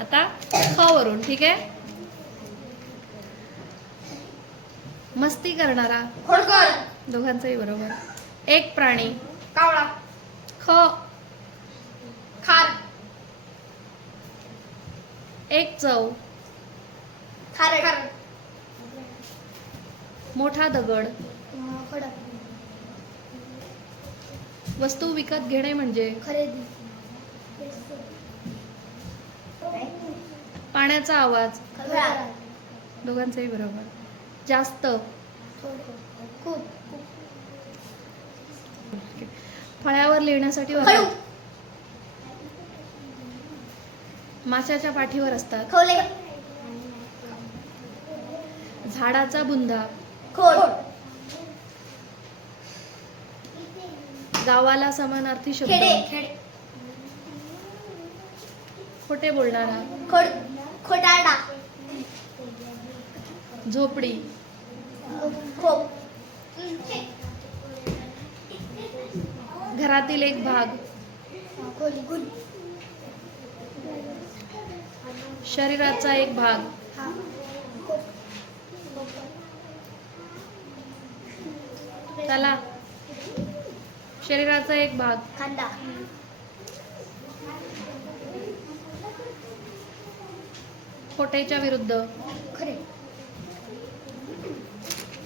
आता ख वरून, ठीक आहे. मस्ती करणारा, खोडकर. दोघांचंही बरोबर. एक प्राणी, कावळा. ख. खार. एक चव, खारट. मोठा दगड. खडक. वस्तू विकत घेणे म्हणजे खरेदी. पाण्याचा आवाज, खलबळ. दोघांचंही बरोबर. जास्त, खूप. फळ्यावर लिहिण्यासाठी खडू. वापरतात. माशाच्या पाठीवर असतात. खवले. झाडाचा बुंदा, खोड. गावाला समानार्थी शब्द, खेडे. खोटे बोलणारा, खोटारडा. झोपडी, खोप. घरातील एक भाग, खोली. शरीराचा एक भाग, तला. शरीराचा एक भाग, खांदा. खोटेच्या विरुद्ध, खरे.